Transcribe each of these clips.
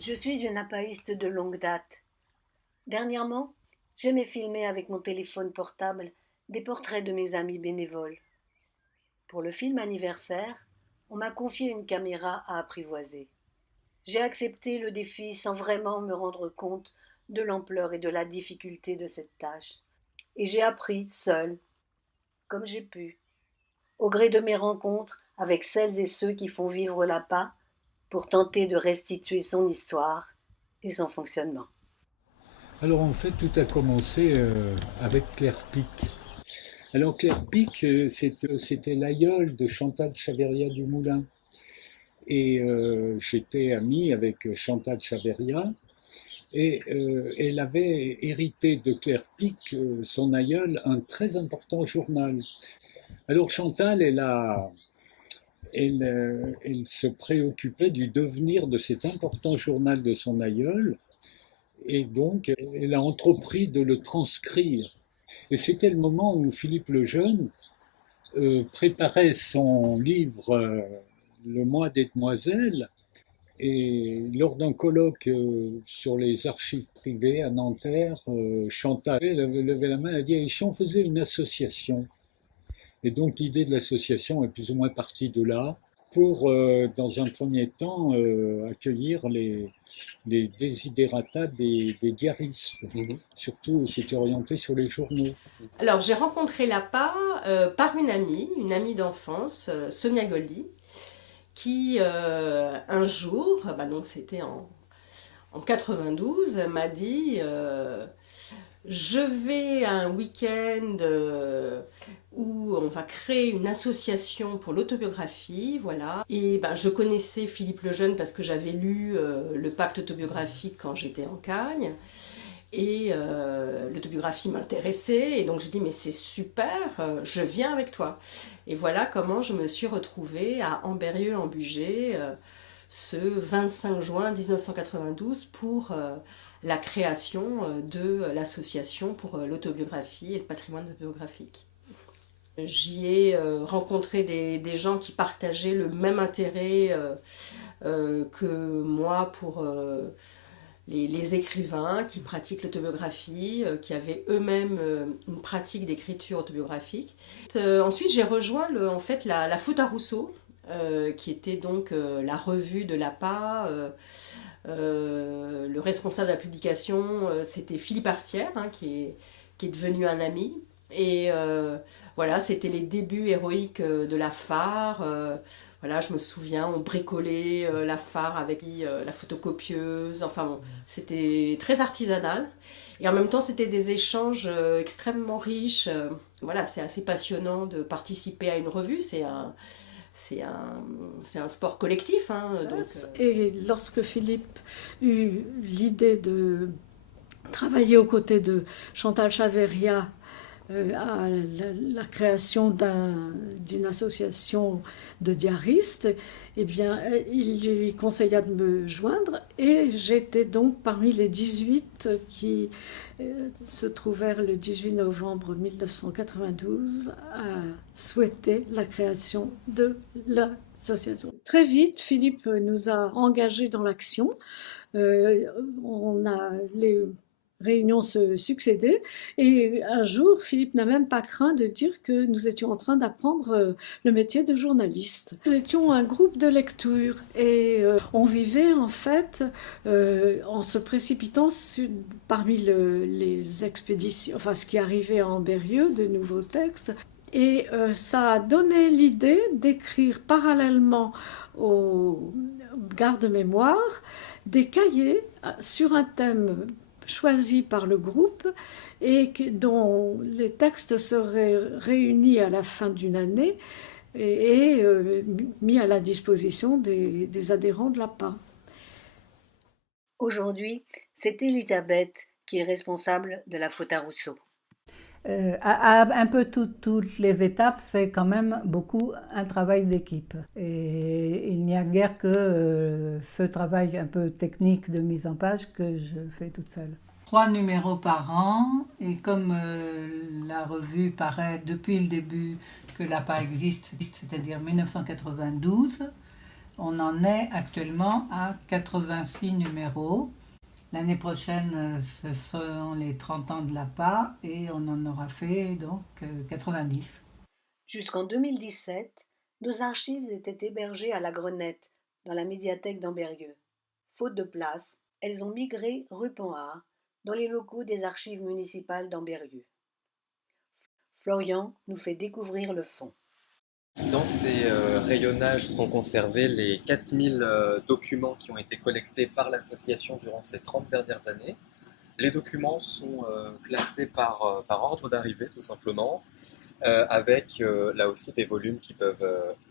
Je suis une appaïste de longue date. Dernièrement, j'aimais filmer avec mon téléphone portable des portraits de mes amis bénévoles. Pour le film anniversaire, on m'a confié une caméra à apprivoiser. J'ai accepté le défi sans vraiment me rendre compte de l'ampleur et de la difficulté de cette tâche. Et j'ai appris seule, comme j'ai pu, au gré de mes rencontres avec celles et ceux qui font vivre l'APA, pour tenter de restituer son histoire et son fonctionnement. Alors en fait, tout a commencé avec Claire Pic. Alors Claire Pic, c'était l'aïeule de Chantal Chaveria du Moulin. Et j'étais ami avec Chantal Chaveria. Et elle avait hérité de Claire Pic, son aïeul, un très important journal. Alors Chantal, elle se préoccupait du devenir de cet important journal de son aïeul. Et donc, elle a entrepris de le transcrire. Et c'était le moment où Philippe Lejeune préparait son livre Le Mois des Demoiselles. Et lors d'un colloque sur les archives privées à Nanterre, Chantal avait levé la main et a dit: et si on faisait une association? Et donc l'idée de l'association est plus ou moins partie de là pour, dans un premier temps, accueillir les desiderata des diaristes. Surtout, c'était orienté sur les journaux. Alors, j'ai rencontré l'APA par une amie d'enfance, Sonia Goldi, qui un jour, donc c'était en 92, m'a dit je vais à un week-end où on va créer une association pour l'autobiographie, voilà. Et je connaissais Philippe Lejeune parce que j'avais lu le pacte autobiographique quand j'étais en Cagne. Et l'autobiographie m'intéressait, et donc j'ai dit mais c'est super, je viens avec toi. Et voilà comment je me suis retrouvée à Ambérieu-en-Bugey ce 25 juin 1992 pour la création de l'association pour l'autobiographie et le patrimoine autobiographique. J'y ai rencontré des gens qui partageaient le même intérêt que moi pour les écrivains qui pratiquent l'autobiographie, qui avaient eux-mêmes une pratique d'écriture autobiographique. Ensuite, j'ai rejoint en fait la Faute à Rousseau, qui était donc la revue de l'APA. Le responsable de la publication, c'était Philippe Artière, qui est devenu un ami. Et voilà, c'était les débuts héroïques de la phare. Voilà, je me souviens, on bricolait la phare avec la photocopieuse. Enfin bon, c'était très artisanal. Et en même temps, c'était des échanges extrêmement riches. Voilà, c'est assez passionnant de participer à une revue. C'est un sport collectif. Donc, Et lorsque Philippe eut l'idée de travailler aux côtés de Chantal Chaveria à la création d'une association de diaristes, eh bien, il lui conseilla de me joindre et j'étais donc parmi les 18 qui se trouvèrent le 18 novembre 1992 à souhaiter la création de l'association. Très vite, Philippe nous a engagés dans l'action. On a les réunions se succédaient et un jour, Philippe n'a même pas craint de dire que nous étions en train d'apprendre le métier de journaliste. Nous étions un groupe de lecture et on vivait en fait en se précipitant parmi les expéditions, enfin ce qui arrivait à Ambérieu, de nouveaux textes. Et ça a donné l'idée d'écrire parallèlement aux gardes-mémoire des cahiers sur un thème choisi par le groupe et dont les textes seraient réunis à la fin d'une année et mis à la disposition des adhérents de l'APA. Aujourd'hui, c'est Elisabeth qui est responsable de la Faute à Rousseau. À un peu toutes les étapes, c'est quand même beaucoup un travail d'équipe. Et il n'y a guère que ce travail un peu technique de mise en page que je fais toute seule. 3 numéros par an, et comme la revue paraît depuis le début que l'APA existe, c'est-à-dire 1992, On en est actuellement à 86 numéros. L'année prochaine, ce seront les 30 ans de l'APA et on en aura fait donc 90. Jusqu'en 2017, nos archives étaient hébergées à la Grenette, dans la médiathèque d'Ambérieu. Faute de place, elles ont migré rue Panhard, dans les locaux des archives municipales d'Ambérieu. Florian nous fait découvrir le fond. Dans ces rayonnages sont conservés les 4000 documents qui ont été collectés par l'association durant ces 30 dernières années. Les documents sont classés par ordre d'arrivée, tout simplement, avec là aussi des volumes qui peuvent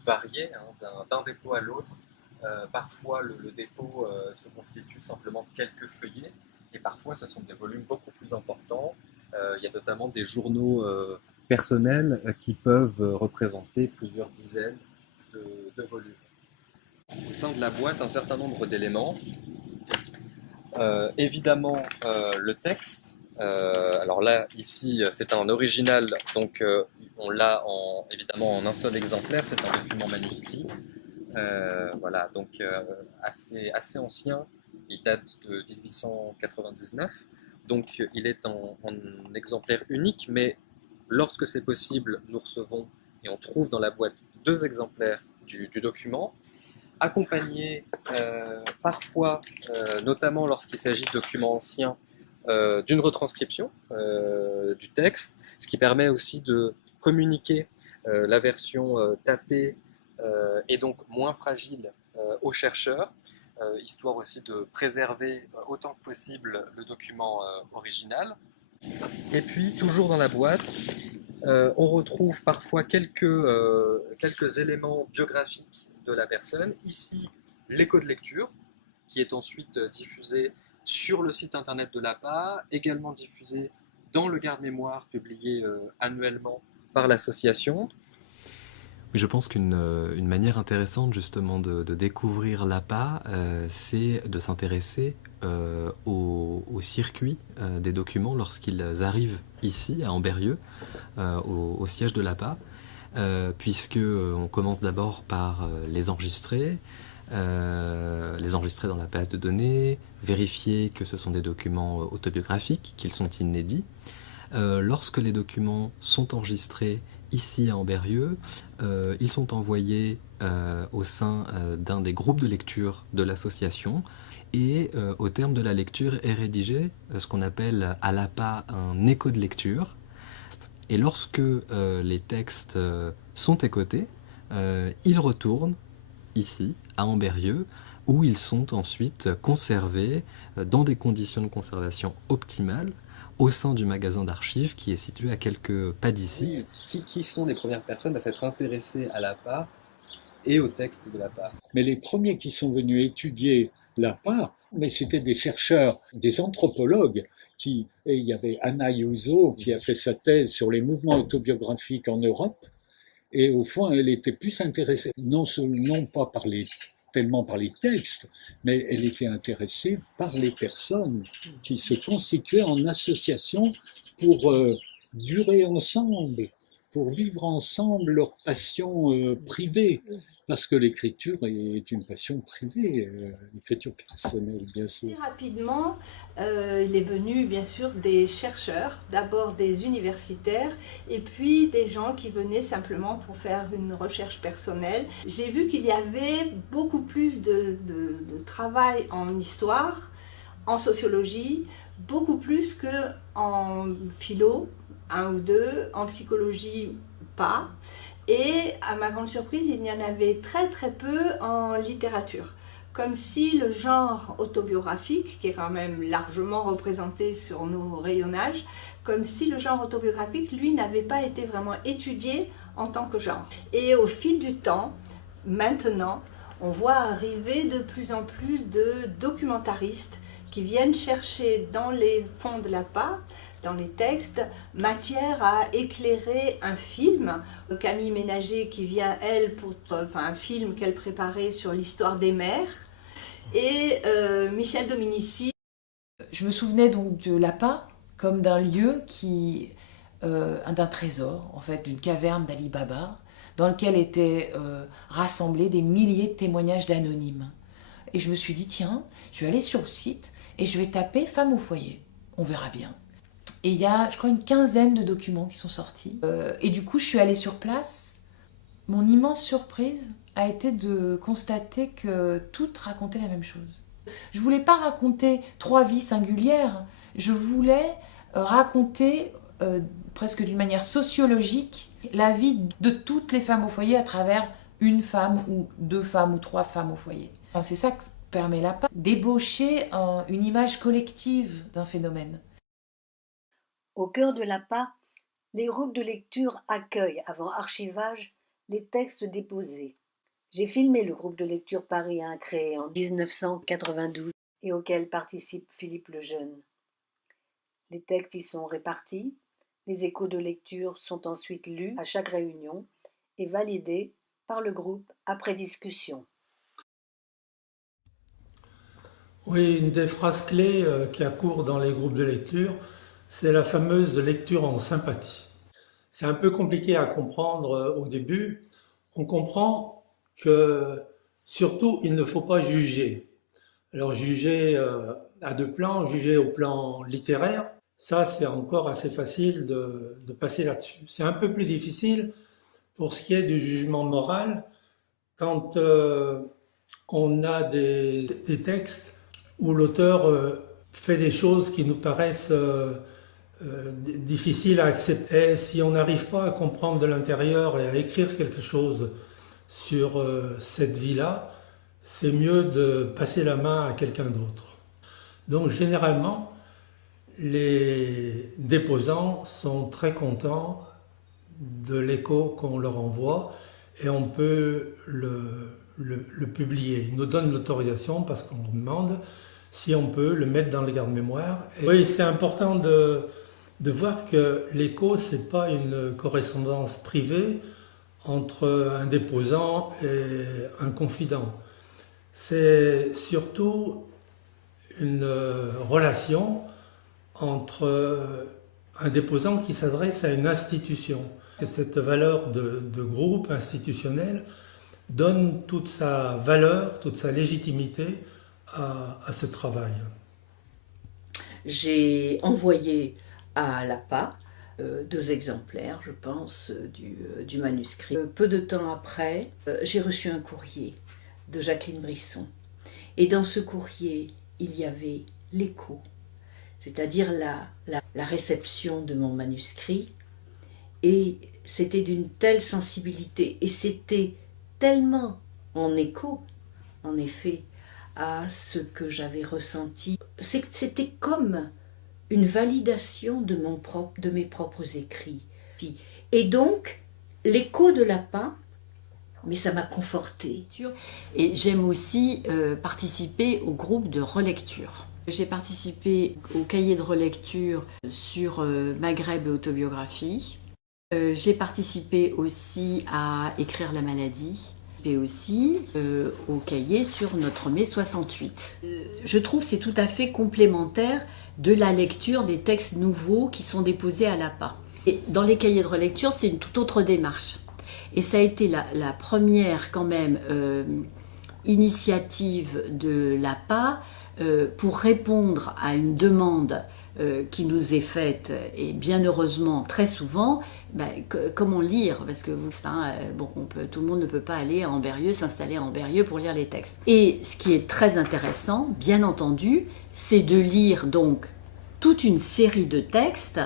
varier d'un dépôt à l'autre. Parfois, le dépôt se constitue simplement de quelques feuillets, et parfois, ce sont des volumes beaucoup plus importants. Il y a notamment des journaux personnels qui peuvent représenter plusieurs dizaines de volumes. Au sein de la boîte, un certain nombre d'éléments. Évidemment, le texte. Alors là, ici, c'est un original, donc on l'a évidemment en un seul exemplaire. C'est un document manuscrit. Voilà, donc assez ancien. Il date de 1899. Donc il est en exemplaire unique, mais lorsque c'est possible, nous recevons et on trouve dans la boîte 2 exemplaires du document, accompagnés parfois, notamment lorsqu'il s'agit de documents anciens, d'une retranscription du texte, ce qui permet aussi de communiquer la version tapée et donc moins fragile aux chercheurs, histoire aussi de préserver autant que possible le document original. Et puis, toujours dans la boîte, on retrouve parfois quelques éléments biographiques de la personne. Ici, l'écho de lecture, qui est ensuite diffusé sur le site internet de l'APA, également diffusé dans le garde-mémoire publié annuellement par l'association. Je pense qu'une manière intéressante justement de découvrir l'APA, c'est de s'intéresser au circuit des documents lorsqu'ils arrivent ici à Ambérieu, au siège de l'APA, puisque on commence d'abord par les enregistrer dans la base de données, vérifier que ce sont des documents autobiographiques, qu'ils sont inédits. Lorsque les documents sont enregistrés ici à Ambérieu, ils sont envoyés au sein d'un des groupes de lecture de l'association et au terme de la lecture est rédigé ce qu'on appelle à l'APA un écho de lecture. Et lorsque les textes sont écoutés, ils retournent ici à Ambérieu où ils sont ensuite conservés dans des conditions de conservation optimales au sein du magasin d'archives qui est situé à quelques pas d'ici. Qui sont les premières personnes à s'être intéressées à l'APA et au texte de l'APA? Mais les premiers qui sont venus étudier l'APA, mais c'était des chercheurs, des anthropologues. Et il y avait Anna Ayuso qui a fait sa thèse sur les mouvements autobiographiques en Europe. Et au fond, elle était plus intéressée, non pas tellement par les textes, mais elle était intéressée par les personnes qui se constituaient en association pour durer ensemble, pour vivre ensemble leur passion privée. Parce que l'écriture est une passion privée, l'écriture personnelle, bien sûr. Rapidement, il est venu bien sûr des chercheurs, d'abord des universitaires, et puis des gens qui venaient simplement pour faire une recherche personnelle. J'ai vu qu'il y avait beaucoup plus de travail en histoire, en sociologie, beaucoup plus qu'en philo, 1 ou 2, en psychologie, pas. Et à ma grande surprise, il y en avait très très peu en littérature. Comme si le genre autobiographique, qui est quand même largement représenté sur nos rayonnages, comme si le genre autobiographique, lui, n'avait pas été vraiment étudié en tant que genre. Et au fil du temps, maintenant, on voit arriver de plus en plus de documentaristes qui viennent chercher dans les fonds de l'APA, dans les textes, matière à éclairer un film. Camille Ménager qui vient, elle, pour un film qu'elle préparait sur l'histoire des mers. Et Michel Dominici. Je me souvenais donc de l'APA comme d'un lieu d'un trésor, en fait, d'une caverne d'Ali Baba, dans lequel étaient rassemblés des milliers de témoignages d'anonymes. Et je me suis dit, tiens, je vais aller sur le site et je vais taper femmes au foyer. On verra bien. Et il y a, je crois, une quinzaine de documents qui sont sortis. Et du coup, je suis allée sur place. Mon immense surprise a été de constater que toutes racontaient la même chose. Je ne voulais pas raconter 3 vies singulières. Je voulais raconter, presque d'une manière sociologique, la vie de toutes les femmes au foyer à travers une femme ou 2 femmes ou 3 femmes au foyer. Enfin, c'est ça que permet l'APA, d'ébaucher une image collective d'un phénomène. Au cœur de l'APA, les groupes de lecture accueillent, avant archivage, les textes déposés. J'ai filmé le groupe de lecture Paris 1 créé en 1992 et auquel participe Philippe Lejeune. Les textes y sont répartis, les échos de lecture sont ensuite lus à chaque réunion et validés par le groupe après discussion. Oui, une des phrases clés qui accourt dans les groupes de lecture, c'est la fameuse lecture en sympathie. C'est un peu compliqué à comprendre au début. On comprend que, surtout, il ne faut pas juger. Alors, juger à 2 plans, juger au plan littéraire, ça, c'est encore assez facile de passer là-dessus. C'est un peu plus difficile pour ce qui est du jugement moral, quand on a des textes où l'auteur fait des choses qui nous paraissent difficiles à accepter. Et si on n'arrive pas à comprendre de l'intérieur et à écrire quelque chose sur cette vie-là, c'est mieux de passer la main à quelqu'un d'autre. Donc généralement, les déposants sont très contents de l'écho qu'on leur envoie et on peut le publier. Ils nous donnent l'autorisation parce qu'on leur demande si on peut le mettre dans les garde-mémoire. Oui, c'est important de voir que l'écho, ce n'est pas une correspondance privée entre un déposant et un confident. C'est surtout une relation entre un déposant qui s'adresse à une institution. Cette valeur de groupe institutionnel donne toute sa valeur, toute sa légitimité à ce travail. J'ai envoyé à l'APA 2 exemplaires, je pense, du manuscrit. Peu de temps après, j'ai reçu un courrier de Jacqueline Brisson. Et dans ce courrier, il y avait l'écho, c'est-à-dire la réception de mon manuscrit. Et c'était d'une telle sensibilité, et c'était tellement en écho, en effet, à ce que j'avais ressenti. C'était comme une validation de mes propres écrits. Et donc, l'écho de l'APA, mais ça m'a confortée. Et j'aime aussi participer au groupe de relecture. J'ai participé au cahier de relecture sur Maghreb et autobiographie. J'ai participé aussi à écrire la maladie et aussi au cahier sur notre mai 68. Je trouve que c'est tout à fait complémentaire de la lecture des textes nouveaux qui sont déposés à l'APA. Et dans les cahiers de relecture, c'est une toute autre démarche. Et ça a été la première quand même initiative de l'APA pour répondre à une demande qui nous est faite, et bien heureusement très souvent, comment lire, parce que tout le monde ne peut pas aller à Ambérieu, s'installer à Ambérieu pour lire les textes. Et ce qui est très intéressant, bien entendu, c'est de lire donc toute une série de textes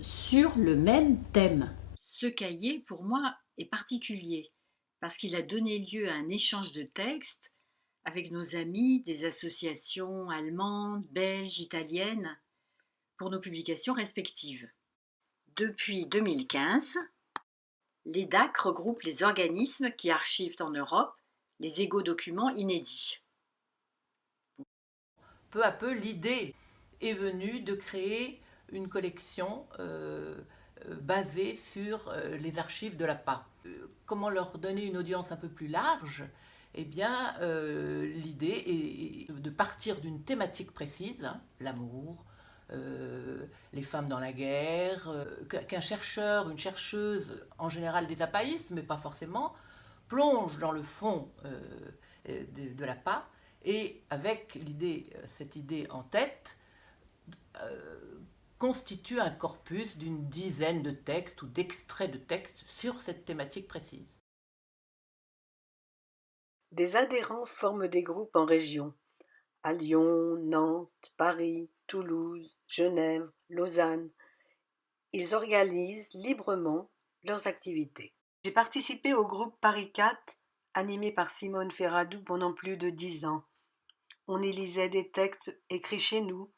sur le même thème. Ce cahier, pour moi, est particulier, parce qu'il a donné lieu à un échange de textes avec nos amis des associations allemandes, belges, italiennes, pour nos publications respectives. Depuis 2015, l'EDAC regroupe les organismes qui archivent en Europe les égo-documents inédits. Peu à peu, l'idée est venue de créer une collection basée sur les archives de l'APA. Comment leur donner une audience un peu plus large ? Eh bien, l'idée est de partir d'une thématique précise, l'amour, les femmes dans la guerre, qu'un chercheur, une chercheuse, en général des apaïstes, mais pas forcément, plonge dans le fond de l'appât et avec cette idée en tête, constitue un corpus d'une dizaine de textes ou d'extraits de textes sur cette thématique précise. Des adhérents forment des groupes en région, à Lyon, Nantes, Paris, Toulouse, Genève, Lausanne. Ils organisent librement leurs activités. J'ai participé au groupe Paris 4, animé par Simone Ferradou pendant plus de 10 ans. On y lisait des textes écrits chez nous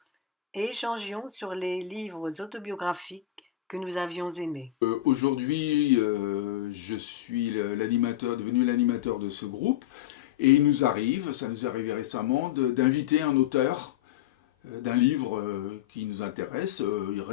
et échangions sur les livres autobiographiques que nous avions aimés. Aujourd'hui, je suis devenu l'animateur de ce groupe, et ça nous est arrivé récemment, d'inviter un auteur d'un livre qui nous intéresse.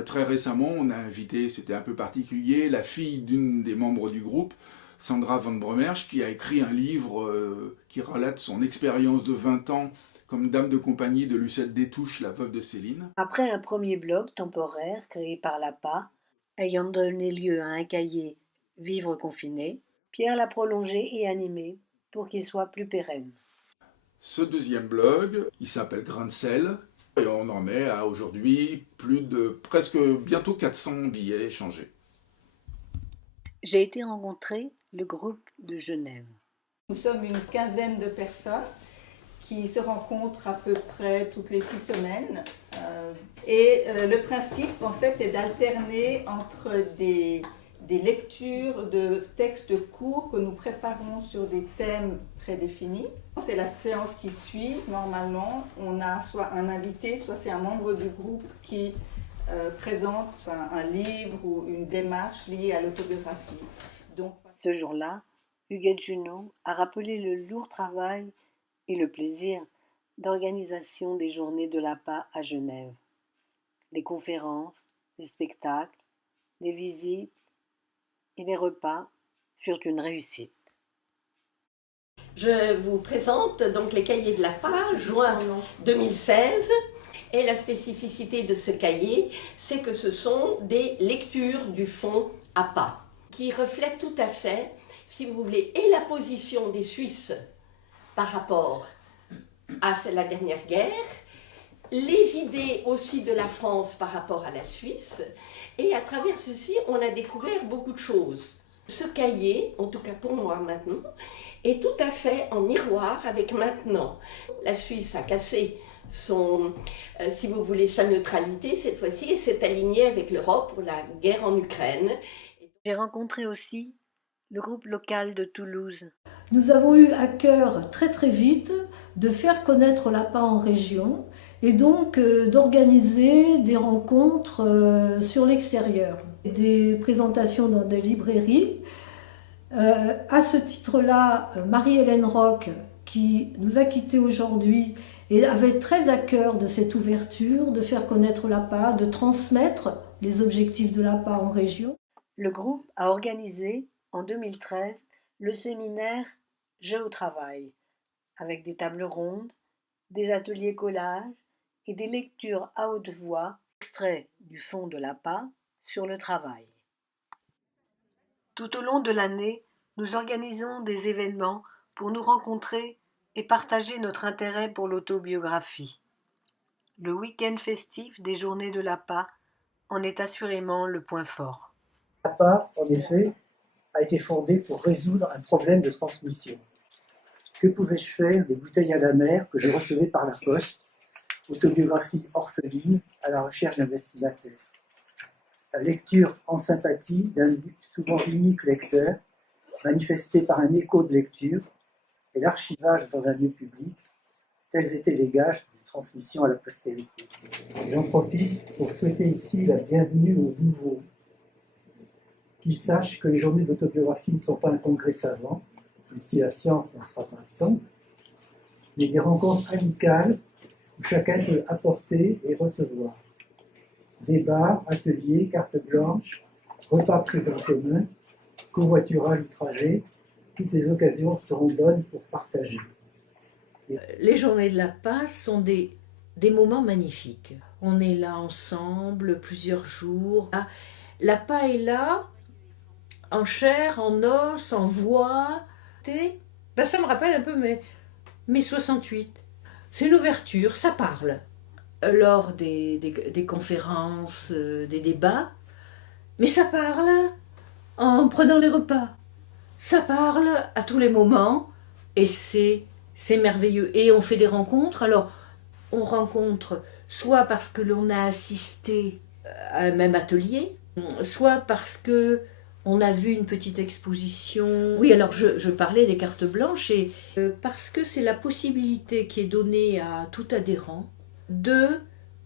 Très récemment, on a invité, c'était un peu particulier, la fille d'une des membres du groupe, Sandra Van Bromersch, qui a écrit un livre qui relate son expérience de 20 ans comme dame de compagnie de Lucette Détouche, la veuve de Céline. Après un premier blog temporaire créé par l'APA, ayant donné lieu à un cahier Vivre confiné, Pierre l'a prolongé et animé pour qu'il soit plus pérenne. Ce deuxième blog, il s'appelle Grain de sel, et on en est à aujourd'hui presque bientôt 400 billets échangés. J'ai été rencontrer le groupe de Genève. Nous sommes une quinzaine de personnes qui se rencontrent à peu près toutes les 6 semaines. Le principe, en fait, est d'alterner entre des lectures de textes courts que nous préparons sur des thèmes prédéfinis. C'est la séance qui suit. Normalement, on a soit un invité, soit c'est un membre du groupe qui présente un livre ou une démarche liée à l'autobiographie. Ce jour-là, Huguette Junot a rappelé le lourd travail et le plaisir d'organisation des journées de l'APA à Genève. Les conférences, les spectacles, les visites et les repas furent une réussite. Je vous présente donc les cahiers de l'APA, juin 2016. Et la spécificité de ce cahier, c'est que ce sont des lectures du fond APA, qui reflètent tout à fait, si vous voulez, et la position des Suisses par rapport à la dernière guerre, les idées aussi de la France par rapport à la Suisse, et à travers ceci, on a découvert beaucoup de choses. Ce cahier, en tout cas pour moi maintenant, est tout à fait en miroir avec maintenant. La Suisse a cassé si vous voulez, sa neutralité cette fois-ci, et s'est alignée avec l'Europe pour la guerre en Ukraine. J'ai rencontré aussi le groupe local de Toulouse. Nous avons eu à cœur très très vite de faire connaître l'APA en région et donc d'organiser des rencontres sur l'extérieur, des présentations dans des librairies. À ce titre-là, Marie-Hélène Roch, qui nous a quittés aujourd'hui, et avait très à cœur de cette ouverture, de faire connaître l'APA, de transmettre les objectifs de l'APA en région. Le groupe a organisé en 2013 le séminaire Jeux au travail, avec des tables rondes, des ateliers collage et des lectures à haute voix, extraits du fond de l'APA sur le travail. Tout au long de l'année, nous organisons des événements pour nous rencontrer et partager notre intérêt pour l'autobiographie. Le week-end festif des journées de l'APA en est assurément le point fort. L'APA, en effet, a été fondée pour résoudre un problème de transmission. Que pouvais-je faire des bouteilles à la mer que je recevais par la poste, autobiographie orpheline à la recherche d'un destinataire? La lecture en sympathie d'un souvent unique lecteur, manifesté par un écho de lecture, et l'archivage dans un lieu public, tels étaient les gages d'une transmission à la postérité. J'en profite pour souhaiter ici la bienvenue aux nouveaux, qu'ils sachent que les journées d'autobiographie ne sont pas un congrès savant, même si la science n'en sera pas absente, mais des rencontres amicales où chacun peut apporter et recevoir. Débats, ateliers, cartes blanches, repas pris en commun, covoiturage ou trajet, toutes les occasions seront bonnes pour partager. Les journées de l'APA sont des des moments magnifiques. On est là ensemble plusieurs jours. L'APA est là, en chair, en os, en voix. Ça me rappelle un peu mes 68. C'est l'ouverture, ça parle. Lors des conférences, des débats, mais ça parle en prenant les repas. Ça parle à tous les moments et c'est merveilleux. Et on fait des rencontres. Alors, on rencontre soit parce que l'on a assisté à un même atelier, soit parce que on a vu une petite exposition. Oui, alors je parlais des cartes blanches et parce que c'est la possibilité qui est donnée à tout adhérent de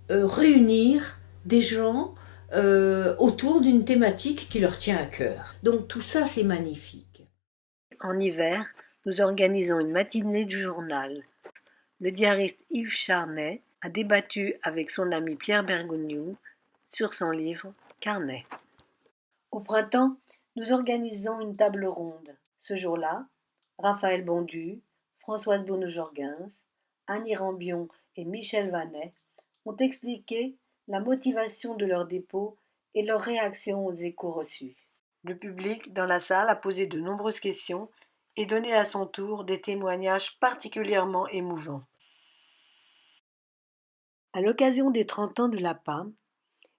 réunir des gens autour d'une thématique qui leur tient à cœur. Donc tout ça, c'est magnifique. En hiver, nous organisons une matinée du journal. Le diariste Yves Charnay a débattu avec son ami Pierre Bergogneau sur son livre Carnet. Au printemps, nous organisons une table ronde. Ce jour-là, Raphaël Bondu, Françoise Bonneau-Jorgens, Annie Rambion et Michel Vanet ont expliqué la motivation de leur dépôt et leur réaction aux échos reçus. Le public dans la salle a posé de nombreuses questions et donné à son tour des témoignages particulièrement émouvants. À l'occasion des 30 ans de l'APA,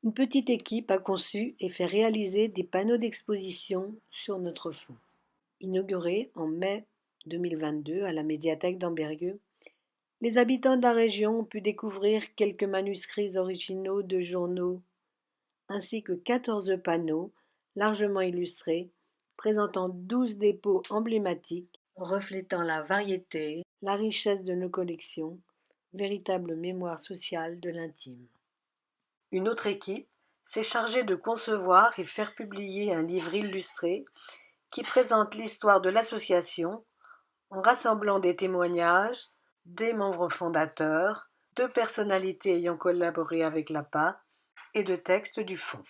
une petite équipe a conçu et fait réaliser des panneaux d'exposition sur notre fond. Inaugurés en mai 2022 à la médiathèque d'Ambérieu, les habitants de la région ont pu découvrir quelques manuscrits originaux de journaux, ainsi que 14 panneaux largement illustrés, présentant 12 dépôts emblématiques, reflétant la variété, la richesse de nos collections, véritable mémoire sociale de l'intime. Une autre équipe s'est chargée de concevoir et faire publier un livre illustré qui présente l'histoire de l'association en rassemblant des témoignages, des membres fondateurs, de personnalités ayant collaboré avec l'APA et de textes du fond.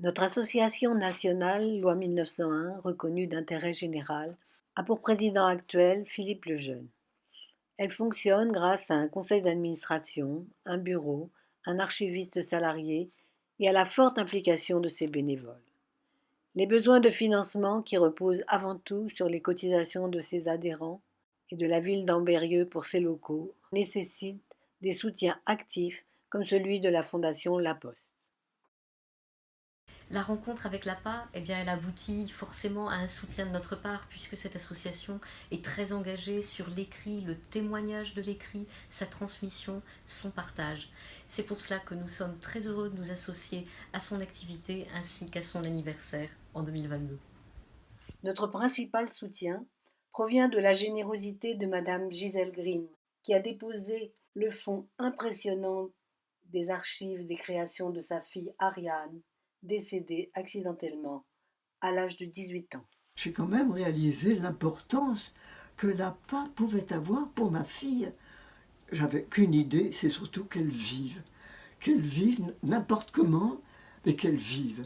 Notre association nationale, loi 1901, reconnue d'intérêt général, a pour président actuel Philippe Lejeune. Elle fonctionne grâce à un conseil d'administration, un bureau, un archiviste salarié et à la forte implication de ses bénévoles. Les besoins de financement, qui reposent avant tout sur les cotisations de ses adhérents et de la ville d'Ambérieu pour ses locaux, nécessitent des soutiens actifs comme celui de la Fondation La Poste. La rencontre avec l'APA, elle aboutit forcément à un soutien de notre part, puisque cette association est très engagée sur l'écrit, le témoignage de l'écrit, sa transmission, son partage. C'est pour cela que nous sommes très heureux de nous associer à son activité ainsi qu'à son anniversaire en 2022. Notre principal soutien provient de la générosité de Madame Gisèle Grimm, qui a déposé le fonds impressionnant des archives des créations de sa fille Ariane, décédée accidentellement à l'âge de 18 ans. J'ai quand même réalisé l'importance que l'APA pouvait avoir pour ma fille. J'avais qu'une idée, c'est surtout qu'elle vive n'importe comment, mais qu'elle vive.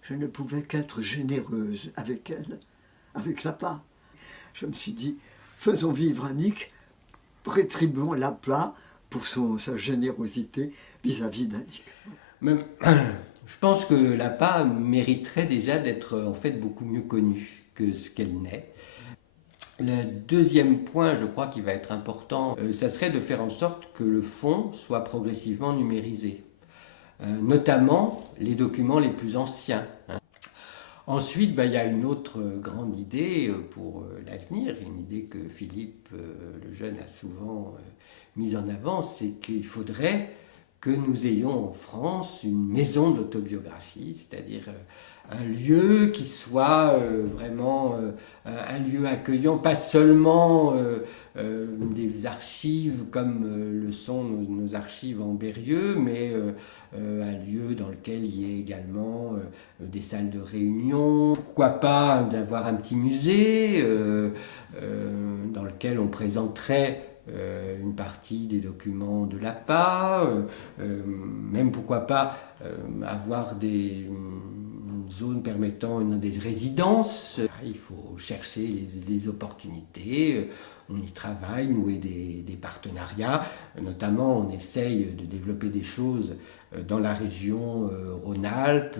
Je ne pouvais qu'être généreuse avec elle, avec l'APA. Je me suis dit, faisons vivre Annick, rétribuons l'APA pour sa générosité vis-à-vis d'Annick. Je pense que l'APA mériterait déjà d'être en fait beaucoup mieux connue que ce qu'elle n'est. Le deuxième point, je crois, qui va être important, ça serait de faire en sorte que le fonds soit progressivement numérisé, notamment les documents les plus anciens. Ensuite, il y a une autre grande idée pour l'avenir, une idée que Philippe Lejeune a souvent mise en avant, c'est qu'il faudrait que nous ayons en France une maison d'autobiographie, c'est-à-dire un lieu qui soit vraiment un lieu accueillant, pas seulement des archives comme le sont nos archives en Berrieux, mais un lieu dans lequel il y ait également des salles de réunion. Pourquoi pas d'avoir un petit musée dans lequel on présenterait une partie des documents de l'APA, même pourquoi pas avoir zone permettant des résidences. Il faut chercher les opportunités. On y travaille, nouer des partenariats. Notamment, on essaye de développer des choses dans la région Rhône-Alpes,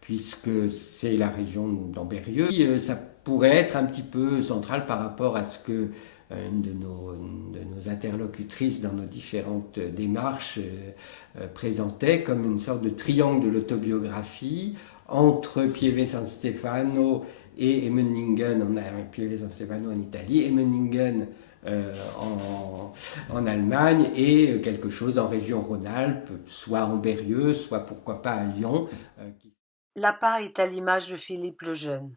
puisque c'est la région d'Ambérieu. Ça pourrait être un petit peu central par rapport à ce que une de nos interlocutrices dans nos différentes démarches présentait comme une sorte de triangle de l'autobiographie entre Pieve San Stefano et Emmendingen, Pieve San Stefano en Italie, Emmendingen en Allemagne, et quelque chose en région Rhône-Alpes, soit Ambérieu, soit pourquoi pas à Lyon. L'APA est à l'image de Philippe Lejeune.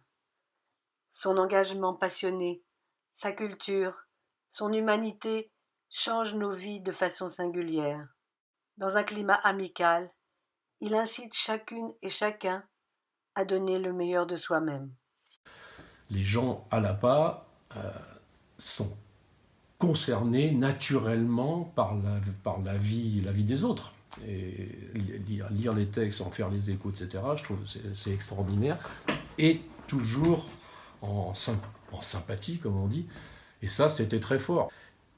Son engagement passionné, sa culture, son humanité changent nos vies de façon singulière. Dans un climat amical, il incite chacune et chacun à donner le meilleur de soi-même. Les gens à l'APA sont concernés naturellement par la vie des autres. Et lire les textes, en faire les échos, etc., je trouve que c'est extraordinaire. Et toujours en sympathie, comme on dit. Et ça, c'était très fort.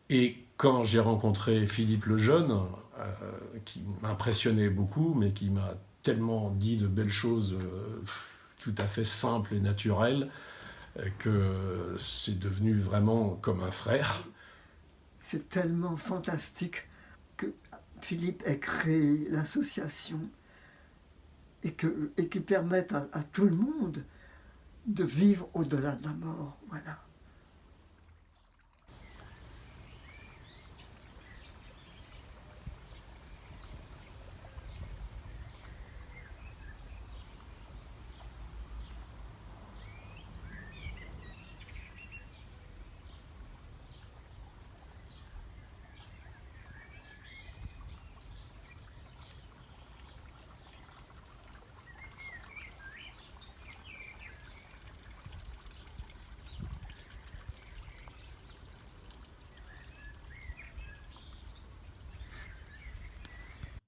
Et quand j'ai rencontré Philippe Lejeune, qui m'impressionnait beaucoup, mais qui m'a tellement dit de belles choses tout à fait simples et naturelles, que c'est devenu vraiment comme un frère. C'est tellement fantastique que Philippe ait créé l'association et qui permette à tout le monde de vivre au-delà de la mort. Voilà.